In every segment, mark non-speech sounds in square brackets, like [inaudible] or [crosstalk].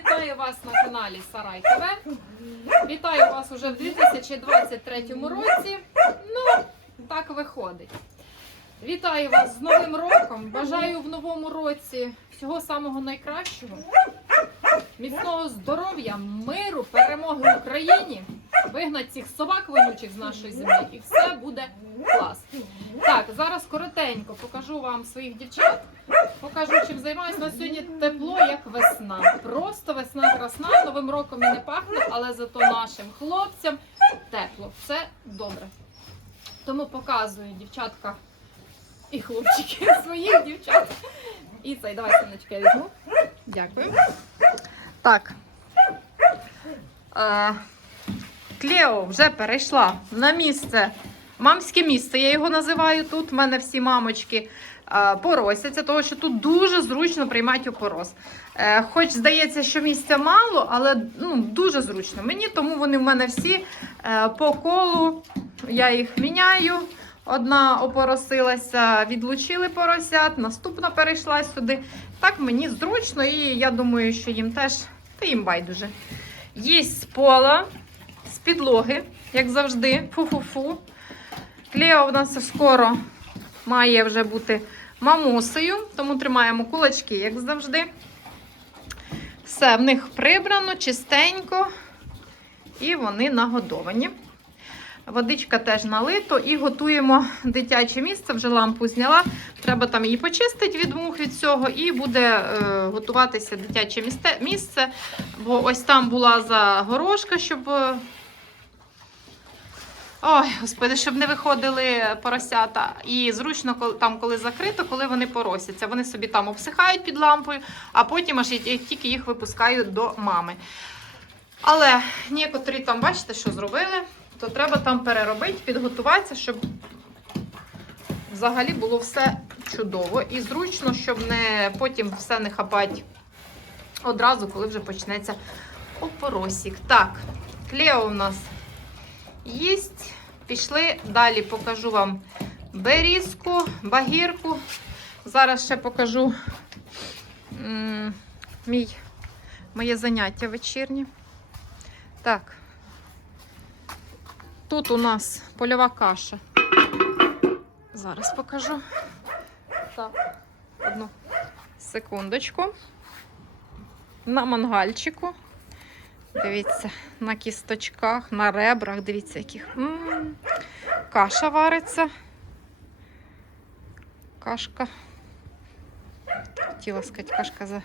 вітаю вас на каналі Сарай ТВ. Вітаю вас уже в 2023 році. Ну, так виходить. Вітаю вас з Новим роком. Бажаю в новому році всього самого найкращого. Міцного здоров'я, миру, перемоги Україні. Вигнать цих собак вонючих з нашої землі, і все буде клас. Так, зараз коротенько покажу вам своїх дівчат. Покажу, чим займаюся. На сьогодні тепло, як весна. Просто весна красна, новим роком і не пахне, але зато нашим хлопцям тепло. Все добре. Тому показую дівчатка і хлопчики [laughs] своїх дівчат. І цей, давай сонечко, я візьму. Дякую. Так. Клео вже перейшла на місце. Мамське місце, я його називаю тут. У мене всі мамочки е, поросяться, тому що тут дуже зручно приймати опорос. Е, хоч здається, що місця мало, але ну, дуже зручно мені, тому вони в мене всі е, по колу. Я їх міняю. Одна опоросилася, відлучили поросят, наступна перейшла сюди. Так мені зручно, і я думаю, що їм теж та їм байдуже. Їсть з пола, підлоги, як завжди. Фу-фу-фу. Клео в нас скоро має вже бути мамусею, тому тримаємо кулачки, як завжди. Все, в них прибрано, чистенько, і вони нагодовані. Водичка теж налито і готуємо дитяче місце. Вже лампу зняла. Треба там її почистити від мух від цього, і буде е, готуватися дитяче місце. Бо ось там була загорожка, щоб. Ой, господи, щоб не виходили поросята. І зручно там, коли закрито, коли вони поросяться. Вони собі там обсихають під лампою, а потім аж я тільки їх випускаю до мами. Але некоторі там, бачите, що зробили, то треба там переробити, підготуватися, щоб взагалі було все чудово і зручно, щоб не потім все не хапати одразу, коли вже почнеться опоросік. Так, Клео у нас їсть. Пішли. Далі покажу вам берізку, багірку. Зараз ще покажу мій, моє заняття вечірнє. Так. Тут у нас польова каша. Зараз покажу. Так, одну секундочку. На мангальчику. Дивіться, на кісточках, на ребрах, дивіться, яких. М, Каша вариться. Кашка. Хотіла сказати, кашка за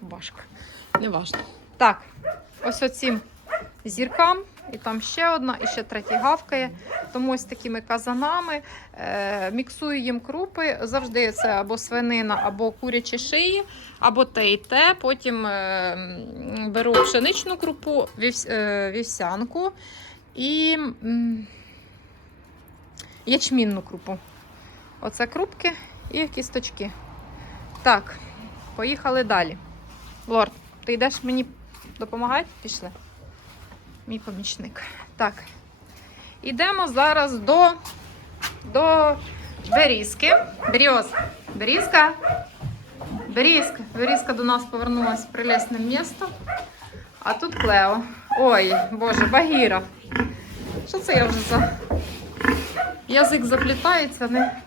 башка. Неважно. Так, ось оцім зіркам, і там ще одна, і ще третя гавкає. Тому ось такими казанами е, міксую їм крупи. Завжди це або свинина, або курячі шиї, або те і те. Потім е, беру пшеничну крупу, вівс, е, вівсянку і м, ячмінну крупу. Оце крупки і кісточки. Так, поїхали далі. Лорд, ти йдеш мені допомагати? Пішли. Мій помічник. Так. Ідемо зараз до, до берізки. Берез. Берізка. Берізка. Берізка до нас повернулася прелесним містом. А тут Клео. Ой, Боже, Багіра. Що це я вже за. Язик заплітається, не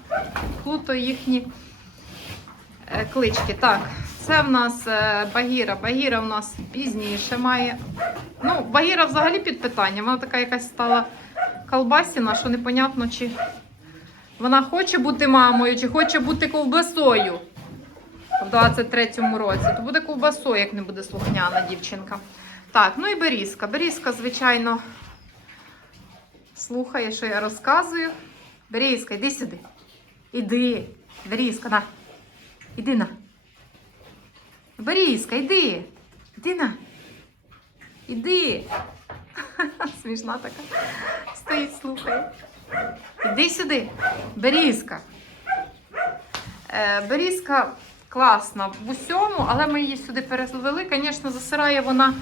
плутаю їхні е, клички. Так, це в нас е, Багіра. Багіра в нас пізніше має. Ну, Багіра взагалі під питанням. Вона така якась стала колбасіна, що непонятно, чи вона хоче бути мамою, чи хоче бути ковбасою в 23-му році. То буде ковбасою, як не буде слухняна дівчинка. Так, ну і берізка. Берізка, звичайно, слухає, що я розказую. Берізка, іди сюди. Іди. Берізка, на. Іди на. Берізка, йди. Іди на. Іди. Смішна така. Стоїть, слухає. Іди сюди. Берізка. Е, берізка класна в усьому, але ми її сюди перевели. Звісно, засирає вона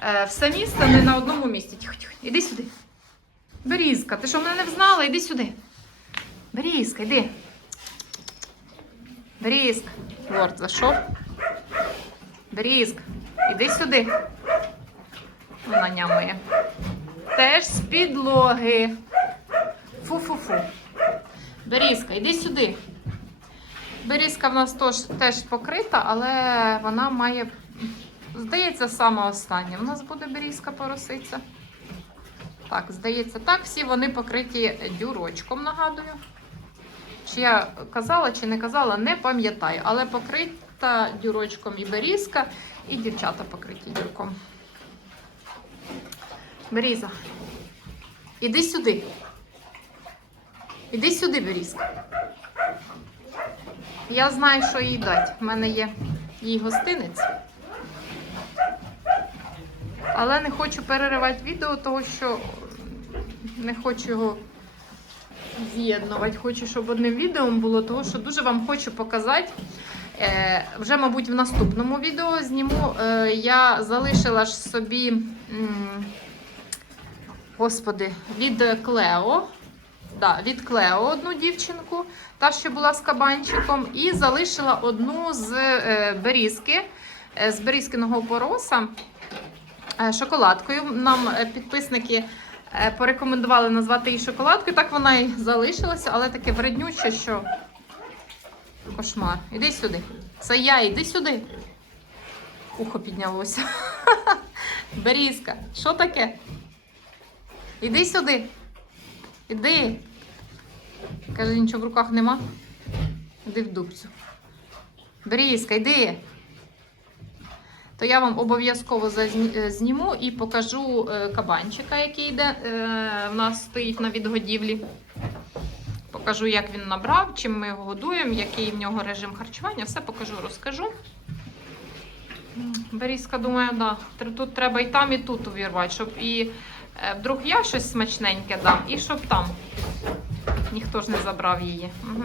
е, все місце, не на одному місці. Тихо, тихо. Іди сюди. Берізка, ти що мене не взнала? Іди сюди. Берізка, йди. Берізка. Лорд зайшов. Берізка. Іди сюди. Вона нямає. Теж з підлоги. Фу-фу-фу. Берізка, іди сюди. Берізка в нас теж, покрита, але вона має, здається, саме остання. У нас буде берізка поросиця. Так, здається, так. Всі вони покриті дюрочком, нагадую. Чи я казала, чи не казала, не пам'ятаю. Але покрита дюрочком і берізка, і дівчата покриті дюрком. Беріза. Іди сюди. Іди сюди, Берізка. Я знаю, що їй дати. У мене є їй гостинець. Але не хочу переривати відео, тому що не хочу його з'єднувати. Хочу, щоб одним відео було, тому що дуже вам хочу показати. Е, вже, мабуть, в наступному відео зніму. Е, я залишила ж собі, господи, від Клео. Да, від Клео одну дівчинку, та що була з кабанчиком, і залишила одну з е, берізки, з берізкиного пороса шоколадкою. Нам підписники порекомендували назвати її шоколадкою. Так вона і залишилася, але таке вреднюче, що кошмар. Іди сюди. Це я, іди сюди. Ухо піднялося. [laughs] Берізка, що таке? Іди сюди. Іди. Каже, нічого в руках нема. Іди в дубцю. Берізка, йди. То я вам обов'язково е, зніму і покажу е, кабанчика, який йде, е, в нас стоїть на відгодівлі. Покажу, як він набрав, чим ми його годуємо, який в нього режим харчування. Все покажу, розкажу. Берізка думає, да, тут треба і там, і тут увірвати, щоб і е, вдруг я щось смачненьке дам, і щоб там. Ніхто ж не забрав її. Угу.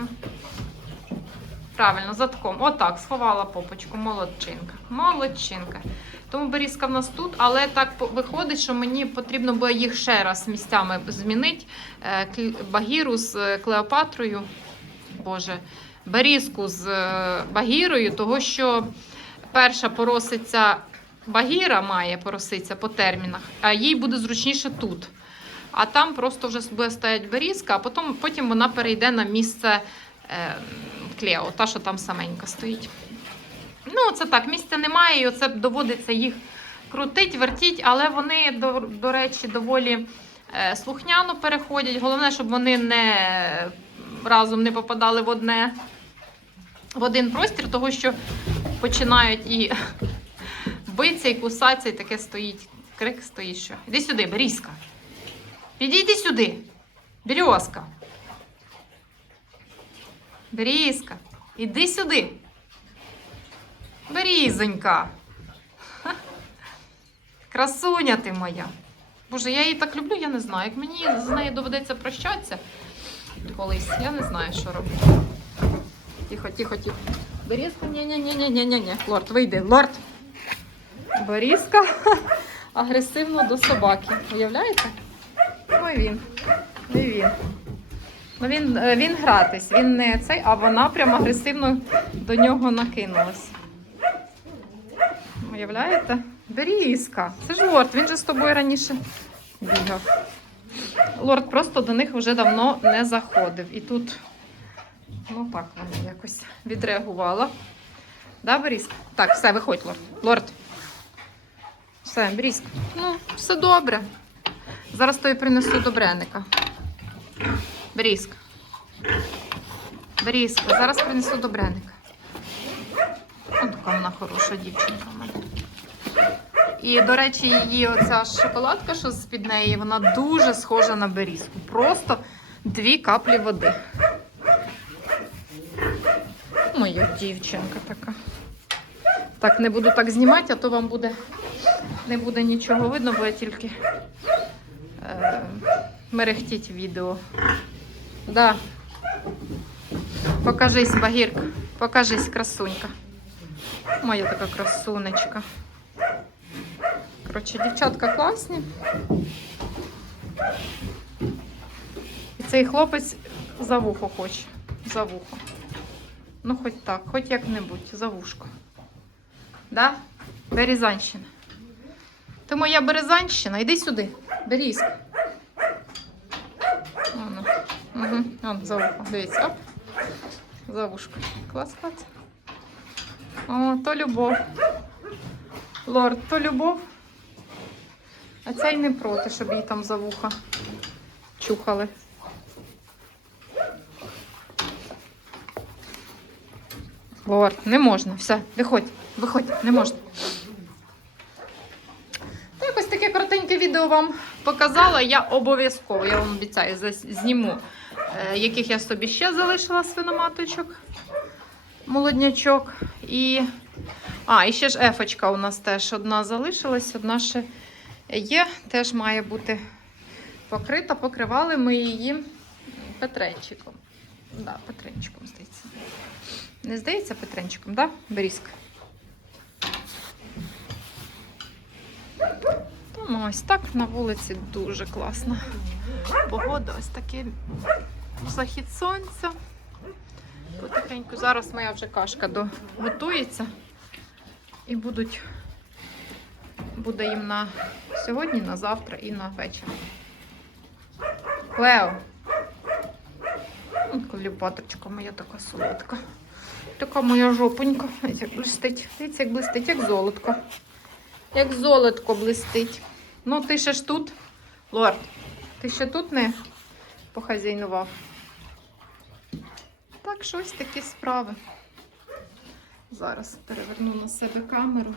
Правильно, затком. Отак, сховала попочку. Молодчинка. Молодчинка. Тому берізка в нас тут, але так виходить, що мені потрібно було їх ще раз місцями змінити. Е, Багіру з е, Клеопатрою. Боже, берізку з е, Багірою, того що перша поросиця Багіра має поросиця по термінах, а їй буде зручніше тут. А там просто вже буде стояти берізка, а потім, потім вона перейде на місце Клео, та, що там саменька стоїть. Ну, це так, місця немає, і оце доводиться їх крутить, вертіть, але вони, до, до речі, доволі е, слухняно переходять. Головне, щоб вони не разом не попадали в одне в один простір, того що починають і [laughs] битися, і кусатися, і таке стоїть. Крик стоїть, що. Іди сюди, Берізка. Підійди сюди. Березка. Берізка. Іди сюди. Берізонька. [laughs] Красуня ти моя. Боже, я її так люблю, я не знаю. Як мені з нею доведеться прощатися колись, я не знаю, що робити. Тихо, тихо, тихо. Берізка, ні-ні-ні-ні-ні-ні. Лорд, вийди, лорд. Берізка [laughs] агресивно до собаки. Уявляєте? Ой він. Ой він. Ну він, е, він гратись, він не цей, а вона прям агресивно до нього накинулась. Уявляєте? Берізка. Це ж лорд, він же з тобою раніше бігав. Лорд просто до них вже давно не заходив. І тут, ну так, вона якось відреагувала. Да, Берізка? Так, все, виходь, лорд. Лорд. Все, Берізка. Ну, все добре. Зараз тобі принесу добреника. Берізка. Берізка, зараз принесу добреника. Така вона хороша дівчинка. І, до речі, її оця шоколадка, що з-під неї, вона дуже схожа на берізку. Просто дві каплі води. Моя дівчинка така. Так, не буду так знімати, а то вам буде не буде нічого видно, бо я тільки е, мерехтіть відео. Да. Покажись, Багірка. Покажись, красунька. Моя така красунечка. Коротше, дівчатка класні. І цей хлопець за вухо хоче. За вухо. Ну, хоч так, хоч як-небудь, за вушко. Да? Березанщина. Ти моя Березанщина, іди сюди. Берізк. Воно. Угу. За вухо. Дивіться, оп. За вушко. Клас, клас. О, то любов. Лорд, то любов. А цей не проти, щоб їй там за вуха чухали. Лорд, не можна. Все, виходь, виходь, не можна. Та якось таке коротеньке відео вам показала. Я обов'язково, я вам обіцяю, зніму, е, яких я собі ще залишила свиноматочок, молоднячок. І. А, і ще ж ефочка у нас теж одна залишилась, одна ще є, теж має бути покрита. Покривали ми її петренчиком. Да, петренчиком, здається. Не здається петренчиком, да? Берізка? Тому ось так на вулиці дуже класно. Погода ось такий захід сонця. Потихеньку. Зараз моя вже кашка готується. І будуть, буде їм на сьогодні, на завтра і на вечір. Клео. Кліпатрочка моя така солодка. Така моя жопонька. Дивіться, як блистить. Дивіться, як блистить, як золотко. Як золотко блистить. Ну, ти ще ж тут, лорд. Ти ще тут не похазяйнував. Так, щось такі справи. Зараз переверну на себе камеру.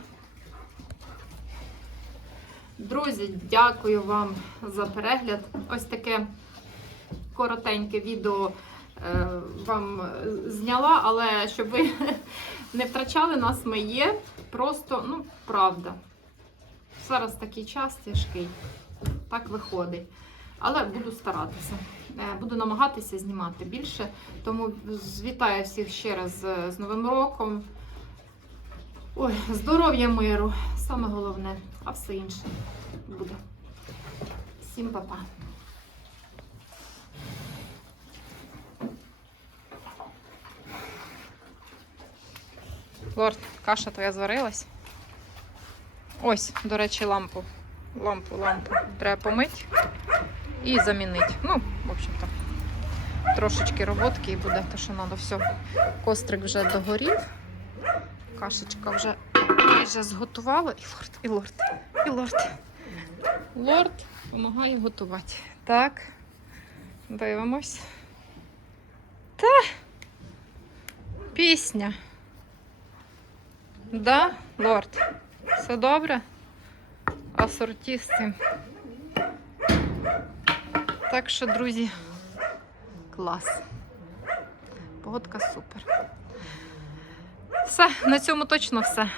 Друзі, дякую вам за перегляд. Ось таке коротеньке відео е, вам зняла, але щоб ви [laughs] не втрачали нас, ми є. Просто, ну, правда. Зараз такий час тяжкий. Так виходить. Але буду старатися. Е, Буду намагатися знімати більше. Тому вітаю всіх ще раз е, з Новим роком. Ой, здоров'я миру, саме головне, а все інше буде. Всім па-па. Лорд, каша твоя зварилась. Ось, до речі, лампу. Лампу, лампу треба помити і замінити. Ну, в общем-то, трошечки роботки і буде те, що треба. Все. Кострик вже догорів. Кашечка вже майже зготувала. І лорд, і лорд, і лорд. Лорд допомагає готувати. Так. Дивимось. Та. Пісня. Да, лорд. Все добре? Асорті з цим. Так що, друзі, клас. Погодка супер. Все, на цьому точно все.